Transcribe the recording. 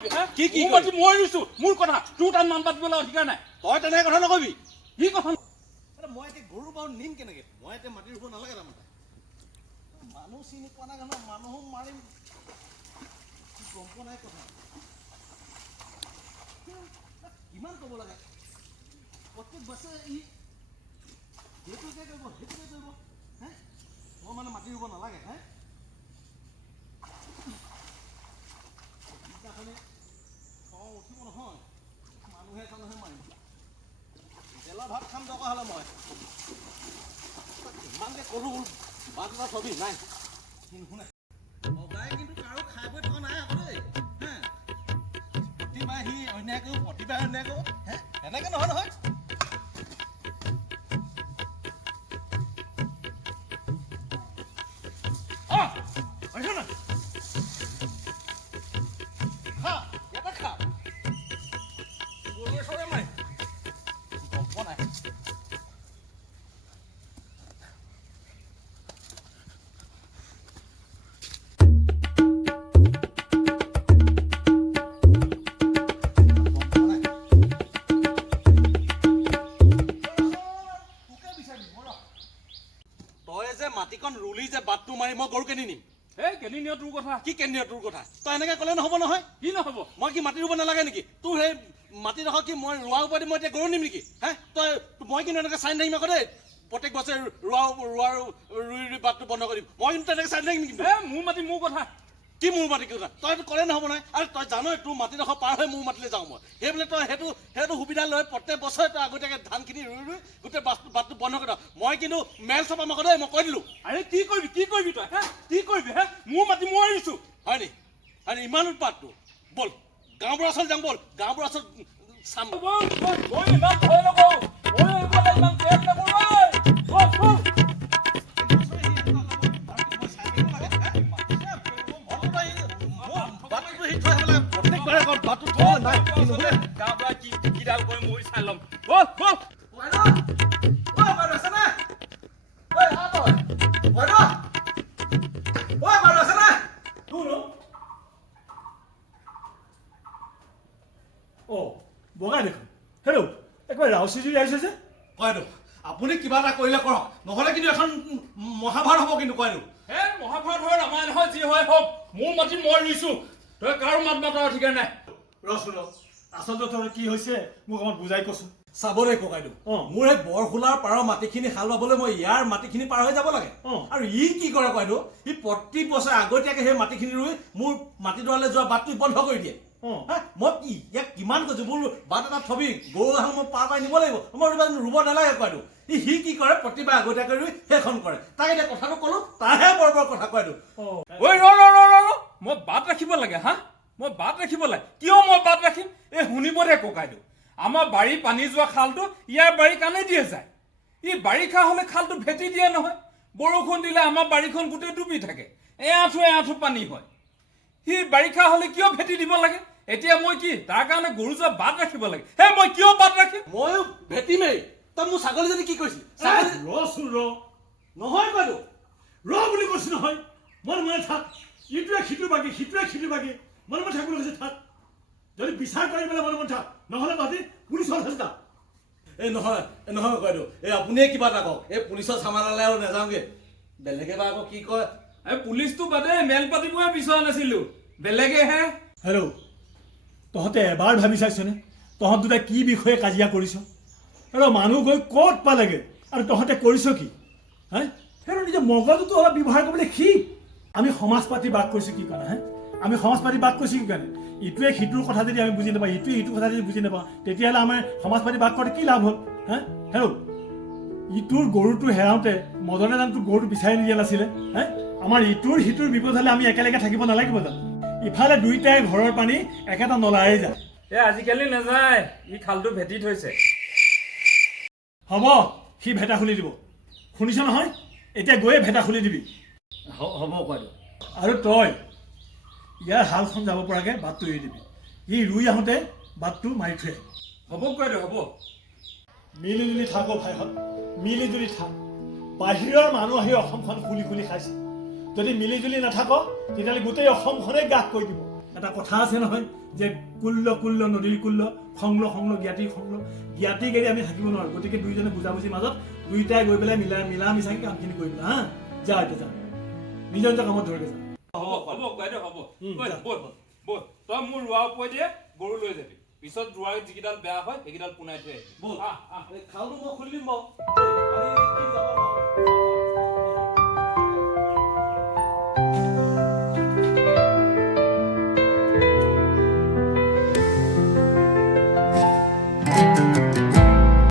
কি কি মই ৰুইছো মোৰ কথা তোৰ তাত মান পাতিবলৈ অধিকাৰ নাই তই তেনে কথা নকবি কি কথা মই এতিয়া গৰু বাৰু নিম কেনেকে মই এতিয়া মাটি ৰুব নালাগে তাৰমানে মানুহ চিনি পোৱা নাই নহয় মানুহো মাৰিম গম পোৱা নাই কথা কিমান ক'ব লাগে প্ৰত্যেক বছৰে সেইটোকে কৰিব হে মই মানে মাটি ৰুব নালাগে হে উঠিব নহয় মানুহে মানুহে মাৰিম তেলৰ ভাত খাম দৰকাৰ হ'লে মই ইমানকে ক'লো বাট এটা ছবি নাই শুনে সদায় কিন্তু কাৰো খাই বৈ থকা নাই আকৌ দেই হে প্ৰতিবাৰে সি অন্যায় কৰোঁ প্ৰতিবাৰে অন্যায় কৰোঁ হে এনেকে নহয় নহয় মাটিকণ ৰুলি যে বাটটো মাৰি মই গৰু কেনি নিম এই কেনি নিয় তোৰ কথা কি কেন্দ্ৰীয় তোৰ কথা তই এনেকে ক'লে নহ'ব নহয় কি নহ'ব মই কি মাটি ৰুব নালাগে নেকি তোৰ সেই মাটিডোখৰ কি মই ৰোৱা ওপৰতে মই এতিয়া গৰু নিম নেকি হে তই মই কিন্তু এনেকৈ চাই নাথাকিম আকৌ দেই প্ৰত্যেক বছৰে ৰোৱাৰ ৰুই বাটটো বন্ধ কৰিম মই কিন্তু তেনেকৈ চাই নাথাকিম কিন্তু মোৰ মাটি মোৰ কথা কি মোৰ মাটি কথা তইতো ক'লে নহ'ব নহয় আৰু তই জানই তোৰ মাটিডোখৰ পাৰ হৈ মোৰ মাটিলৈ যাওঁ মই সেইবুলি তই সেইটো সুবিধা লৈ প্ৰত্যেক বছৰে তই আগতীয়াকৈ ধানখিনি ৰুই গোটেই বাটটো বন্ধ কৰি মই কিন্তু মেল চপাম আকৌ দেই মই কৈ দিলোঁ আৰে কি কৰিবি তই হে কি কৰিবি হে মোৰ মাটি মই ৰুইছোঁ হয় নি ইমান উৎপাতটো ব'ল গাঁওবুঢ়া ওচৰত যাম ব'ল গাঁওবুঢ়া ওচৰত চাম মই ইমান ভয় নকৰোঁ মই এইফালে ইমান প্ৰেম নকৰোঁ কিডাল কৰি মই চাই ল'ম বগাই দেখোন হেল্ল' একেবাৰে ৰাউচি আহিছে যে কয়নো আপুনি কিবা এটা কৰিলে কৰক নহ'লে কিন্তু এখন মহাভাৰত হ'ব কিন্তু কয়নো হে মহাভাৰত হয় ৰামায়ণ হয় যি হয় হওক মোৰ মাটি মই ৰুইছোঁ তই কাৰো মাত মাতাৰ অধিকাৰ নাই ৰচোন আচলতে কি হৈছে মোক অকণমান বুজাই কচোন চাবলৈ ককাইদেউ মোৰ এই বৰশোলাৰ পাৰৰ মাটিখিনি হাল বাবলৈ মই ইয়াৰ মাটিখিনি পাৰ হৈ যাব লাগে আৰু ই কি কৰে কয়দেউ ই প্ৰতি বছৰে আগতীয়াকৈ সেই মাটিখিনি ৰুই মোৰ মাটিডৰালৈ যোৱা বাটটো বন্ধ কৰি দিয়ে মই কি ইয়াক কিমান কৈছো মোৰ বাট এটা থবি গৰু হাল মই পাৰ পাই নিব লাগিব মই ৰুব নালাগে কয়দেউ সি কি কৰে প্ৰতিবাৰে আগতীয়াকৈ ৰুই সেইখন কৰে তাক এতিয়া কথাটো ক'লো তাহে বৰ কথা কয়দেউ মই বাট ৰাখিব লাগে হা মই বাট ৰাখিব লাগে কিয় মই বাট ৰাখিম এই শুনিব দে ককাইদেউ আমাৰ বাৰী পানী যোৱা খালটো ইয়াৰ বাৰী কাণে দিয়ে যায় ই বাৰিষা হ'লে খালটো ভেটি দিয়ে নহয় বৰষুণ দিলে আমাৰ বাৰীখন গোটেই ডুবি থাকে এআঁঠু পানী হয় সি বাৰিষা হ'লে কিয় ভেটি দিব লাগে এতিয়া মই কি তাৰ কাৰণে গৰু যোৱা বাট ৰাখিব লাগে হে মই কিয় বাট ৰাখিম ময়ো ভেটিমেই তই মোৰ ছাগলীজনী কি কৈছিল ৰচোন নহয় কয়দেউ বুলি কৈছো নহয় মনে থাক ইটোৱে সিটোৰ বাকী মনে থাকিবলৈ কৈছে থাক যদি বিচাৰ কৰি পেলাই মনে থাক নহ'লে মাতি পুলিচৰ চেষ্টা এই নহয় কয়দেউ এই আপুনিয়ে কিবা এটা কওক এই পুলিচৰ চামালালে আৰু নাযাওঁগে বেলেগে বা আকৌ কি কয় এই পুলিচটো বাদে মেল পাতিবই বিচৰা নাছিলো বেলেগেহে হেল্ল' তহঁতে এবাৰ ভাবি চাইছনে তহঁত দুটাই কি বিষয়ে কাজিয়া কৰিছ আৰু মানুহ গৈ ক'ত পালেগে আৰু তহঁতে কৰিছ কি হে সেইটো নিজৰ মগজুটো অলপ ব্যৱহাৰ কৰিবলৈ শিক আমি সমাজ পাতি বাস কৰিছোঁ কি কাৰণে হে আমি সমাজ পাতি বাস কৰিছোঁ কি কাৰণে ইটোৱে সিটোৰ কথা যদি আমি বুজি নাপাওঁ ইটোৱে ইটোৰ কথা যদি বুজি নাপাওঁ তেতিয়াহ'লে আমাৰ সমাজ পাতি বাস কৰাটো কি লাভ হ'ল হে হেল্ল' ইটোৰ গৰুটো হেৰাওঁতে মদনে জানো গৰুটো বিচাৰি নিদিয়া নাছিলে হে আমাৰ ইটোৰ সিটোৰ বিপদ হ'লে আমি একেলগে থাকিব নালাগিব জানো ইফালে দুইটাই ঘৰৰ পানী একেটা নলাৰে যায় আজিকালি নাযায় ই খালটো ভেটি থৈছে হ'ব সি ভেটা খুলি দিব শুনিছ নহয় এতিয়া গৈয়ে ভেটা খুলি দিবি হ'ব কয়দেউ আৰু তই ইয়াৰ হালখন যাব পৰাকৈ বাটটো এৰি দিবি সি ৰুই আহোঁতে বাটটো মাৰি থৈ হ'ব কয়দেউ হ'ব মিলি জুলি থাকো ভাইহঁত মিলি জুলি থাক বাহিৰৰ মানুহ আহি অসমখন খুলি খাইছে যদি মিলি জুলি নাথাক তেতিয়াহ'লে গোটেই অসমখনেই গ্ৰাস কৰি দিব এটা কথা আছে নহয় যে কুল্ল কুল্ল নদীৰ কুল্ল সংল সংল জ্ঞাতিৰ সংল জ্ঞাতিক এৰি আমি থাকিব নোৱাৰোঁ গতিকে দুইজনে বুজাবুজিৰ মাজত দুইটাই গৈ পেলাই মিলা মিছাকে কামখিনি কৰি পেলাই হা যা এতিয়া যা নিজৰ নিজৰ কামত ধৰিকে যা হ'ব বাইদেউ হ'ব বল বল তই মোৰ ৰোৱা উপৰি দিয়ে গৰু লৈ যাবি পিছত ৰোৱা যিকেইডাল বেয়া হয় সেইকেইডাল পুনাই থৈ আহিবি বল খালটো মই খুলি দিম বাৰু